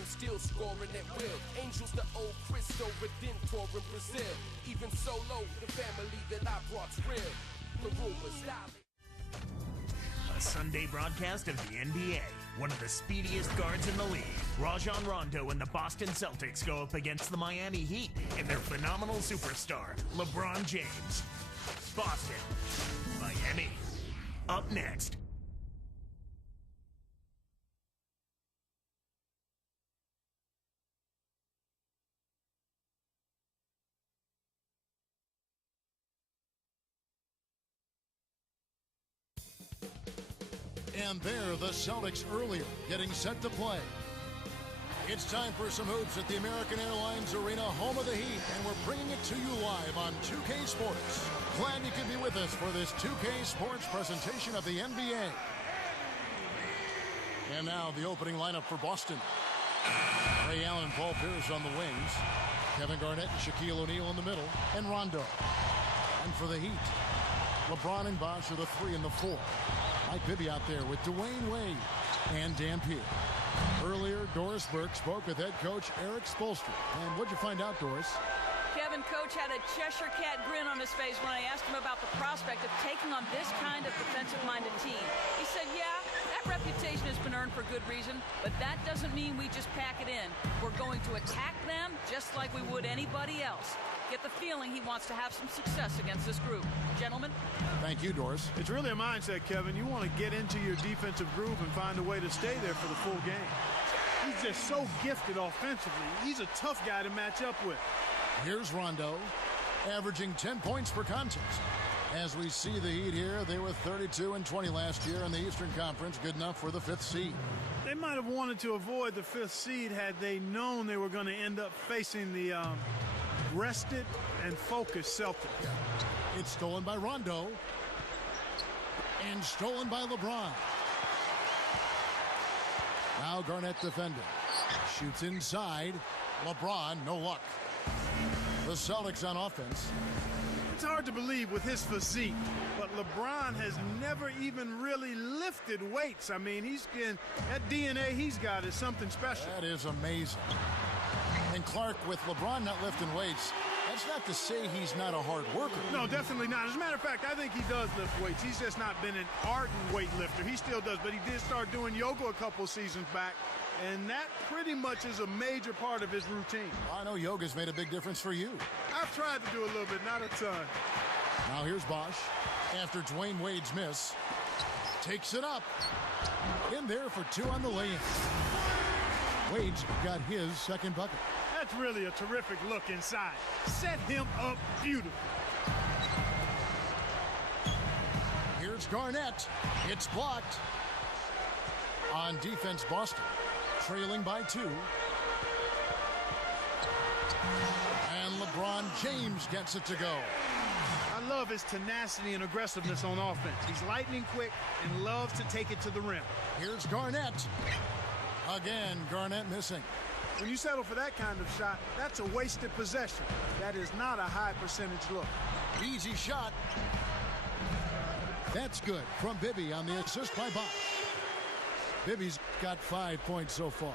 team still scoring at will. Angels, the old Cristo Redentor in Brazil. Even Solo, the family that I brought's real. The rumors style. A Sunday broadcast of the NBA. One of the speediest guards in the league, Rajon Rondo and the Boston Celtics go up against the Miami Heat and their phenomenal superstar, LeBron James. Boston, Miami. Up next. And there, the Celtics earlier, getting set to play. It's time for some hoops at the American Airlines Arena, home of the Heat, and we're bringing it to you live on 2K Sports. Glad you could be with us for this 2K Sports presentation of the NBA. And now, the opening lineup for Boston. Ray Allen, Paul Pierce on the wings. Kevin Garnett and Shaquille O'Neal in the middle. And Rondo. And for the Heat, LeBron and Bosh are the 3 and the 4. Mike Bibby out there with Dwayne Wade and Dan Pierre. Earlier, Doris Burke spoke with head coach Eric Spoelstra. And what'd you find out, Doris? Kevin, Coach had a Cheshire Cat grin on his face when I asked him about the prospect of taking on this kind of defensive-minded team. He said, yeah, that reputation has been earned for good reason, but that doesn't mean we just pack it in. We're going to attack them just like we would anybody else. Get the feeling he wants to have some success against this group. Gentlemen? Thank you, Doris. It's really a mindset, Kevin. You want to get into your defensive groove and find a way to stay there for the full game. He's just so gifted offensively. He's a tough guy to match up with. Here's Rondo, averaging 10 points per contest. As we see the Heat here, they were 32 and 20 last year in the Eastern Conference, good enough for the 5th seed. They might have wanted to avoid the 5th seed had they known they were going to end up facing the rested and focused Celtics. Yeah. It's stolen by Rondo and stolen by LeBron. Now Garnett defending. Shoots inside. LeBron, no luck. The Celtics on offense. It's hard to believe with his physique, but LeBron has never even really lifted weights. I mean, that DNA he's got is something special. That is amazing. And Clark, with LeBron not lifting weights, that's not to say he's not a hard worker. No, definitely not. As a matter of fact, I think he does lift weights. He's just not been an ardent weightlifter. He still does, but he did start doing yoga a couple seasons back, and that pretty much is a major part of his routine. I know yoga's made a big difference for you. I've tried to do a little bit, not a ton. Now here's Bosh. After Dwayne Wade's miss, takes it up. In there for 2 on the lay-in. Wade's got his second bucket. That's really a terrific look inside. Set him up beautifully. Here's Garnett. It's blocked. On defense, Boston trailing by 2. And LeBron James gets it to go. I love his tenacity and aggressiveness on offense. He's lightning quick and loves to take it to the rim. Here's Garnett. Again, Garnett missing. When you settle for that kind of shot, that's a wasted possession. That is not a high percentage look. Easy shot. That's good from Bibby on the assist by Bosh. Bibby's got 5 points so far.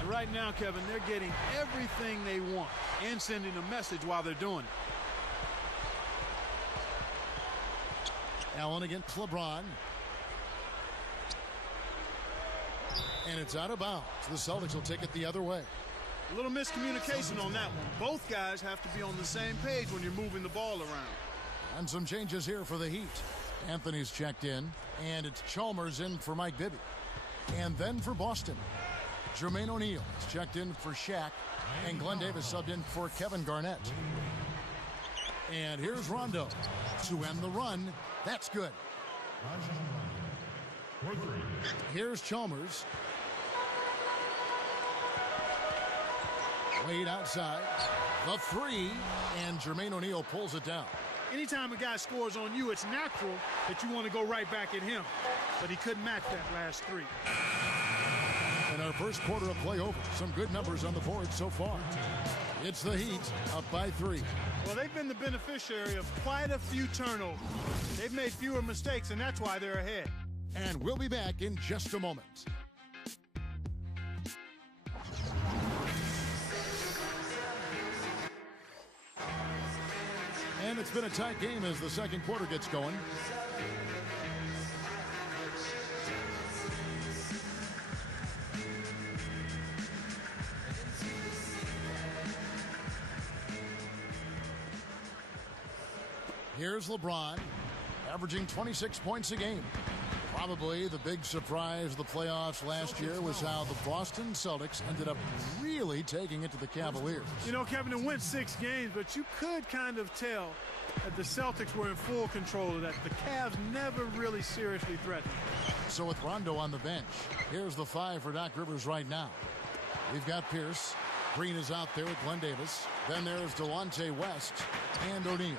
And right now, Kevin, they're getting everything they want and sending a message while they're doing it. Allen against LeBron. And it's out of bounds. The Celtics will take it the other way. A little miscommunication on that one. Both guys have to be on the same page when you're moving the ball around. And some changes here for the Heat. Anthony's checked in, and it's Chalmers in for Mike Bibby. And then for Boston, Jermaine O'Neal is checked in for Shaq, and Glenn Davis subbed in for Kevin Garnett. And here's Rondo to end the run. That's good. Here's Chalmers. Wade outside. The 3, and Jermaine O'Neal pulls it down. Anytime a guy scores on you, it's natural that you want to go right back at him. But he couldn't match that last 3. In our first quarter of play over, some good numbers on the board so far. It's the Heat up by 3. Well, they've been the beneficiary of quite a few turnovers. They've made fewer mistakes, and that's why they're ahead. And we'll be back in just a moment. And it's been a tight game as the second quarter gets going. Here's LeBron, averaging 26 points a game. Probably the big surprise of the playoffs last year was how the Boston Celtics ended up really taking it to the Cavaliers. You know, Kevin, it went 6 games, but you could kind of tell that the Celtics were in full control of that. The Cavs never really seriously threatened. So with Rondo on the bench, here's the 5 for Doc Rivers right now. We've got Pierce. Green is out there with Glenn Davis. Then there's Delonte West and O'Neal.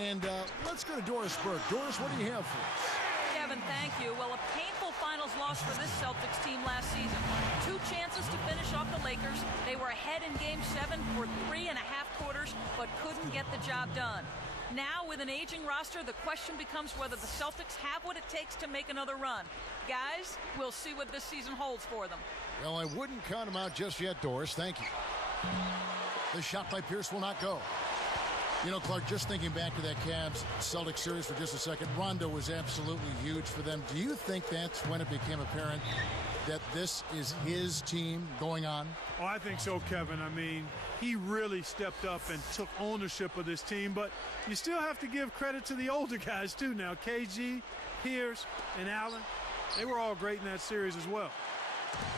And let's go to Doris Burke. Doris, what do you have for us? Kevin, thank you. Well, a painful finals loss for this Celtics team last season. 2 chances to finish off the Lakers. They were ahead in Game 7 for 3.5 quarters, but couldn't get the job done. Now, with an aging roster, the question becomes whether the Celtics have what it takes to make another run. Guys, we'll see what this season holds for them. Well, I wouldn't count them out just yet, Doris. Thank you. The shot by Pierce will not go. You know, Clark, just thinking back to that Cavs-Celtics series for just a second, Rondo was absolutely huge for them. Do you think that's when it became apparent that this is his team going on? Oh, I think so, Kevin. I mean, he really stepped up and took ownership of this team, but you still have to give credit to the older guys, too. Now, KG, Pierce, and Allen, they were all great in that series as well.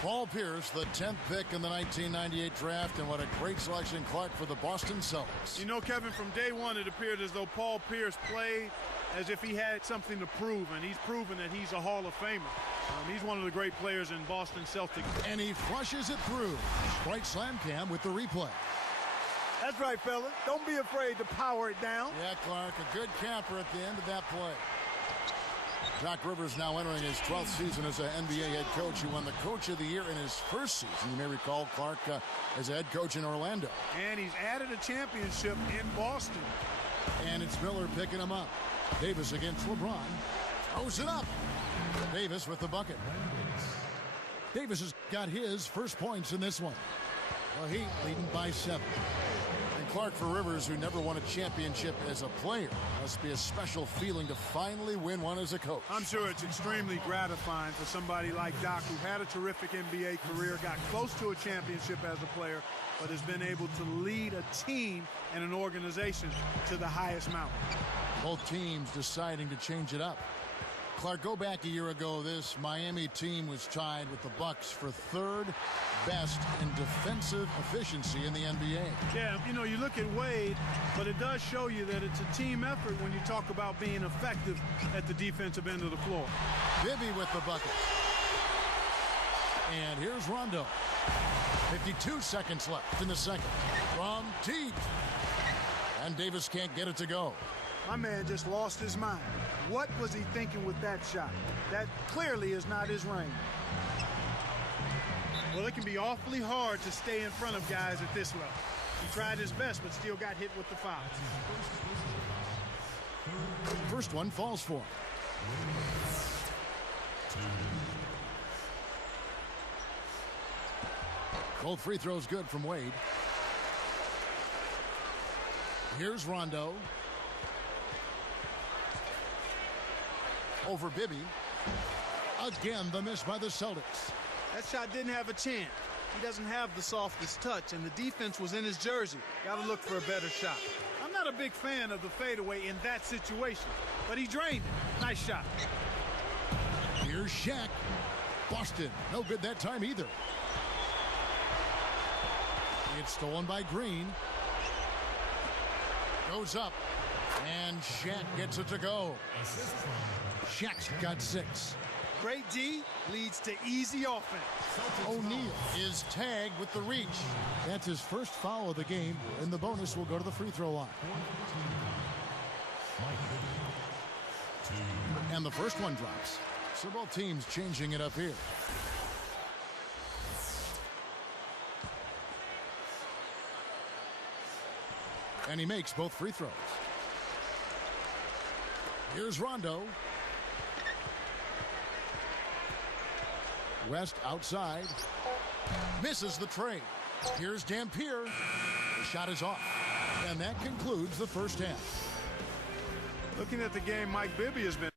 Paul Pierce, the 10th pick in the 1998 draft, and what a great selection, Clark, for the Boston Celtics. You know, Kevin, from day one, it appeared as though Paul Pierce played as if he had something to prove, and he's proven that he's a Hall of Famer. He's one of the great players in Boston Celtics. And he flushes it through. Bright slam cam with the replay. That's right, fella. Don't be afraid to power it down. Yeah, Clark, a good camper at the end of that play. Doc Rivers now entering his 12th season as an NBA head coach. He won the Coach of the Year in his first season. You may recall Clark as a head coach in Orlando. And he's added a championship in Boston. And it's Miller picking him up. Davis against LeBron. Throws it up. Davis with the bucket. Davis has got his first points in this one. The Heat leading by 7. And Clark, for Rivers, who never won a championship as a player, must be a special feeling to finally win one as a coach. I'm sure it's extremely gratifying for somebody like Doc, who had a terrific NBA career, got close to a championship as a player, but has been able to lead a team and an organization to the highest mountain. Both teams deciding to change it up. Clark, go back a year ago, this Miami team was tied with the Bucks for 3rd best in defensive efficiency in the NBA. Yeah, you know, you look at Wade, but it does show you that it's a team effort when you talk about being effective at the defensive end of the floor. Bibby with the bucket. And here's Rondo. 52 seconds left in the second. From deep. And Davis can't get it to go. My man just lost his mind. What was he thinking with that shot? That clearly is not his range. Well, it can be awfully hard to stay in front of guys at this level. He tried his best, but still got hit with the foul. First one falls for him. Both free throws good from Wade. Here's Rondo. Over Bibby. Again, the miss by the Celtics. That shot didn't have a chance. He doesn't have the softest touch, and the defense was in his jersey. Got to look for a better shot. I'm not a big fan of the fadeaway in that situation, but he drained it. Nice shot. Here's Shaq. Boston, no good that time either. It's stolen by Green. Goes up, and Shaq gets it to go. Shaq's got 6. Great D leads to easy offense. O'Neal is tagged with the reach. That's his first foul of the game, and the bonus will go to the free throw line. And the first one drops. So both teams changing it up here. And he makes both free throws. Here's Rondo. West outside. Misses the trade. Here's Dampier. The shot is off. And that concludes the first half. Looking at the game, Mike Bibby has been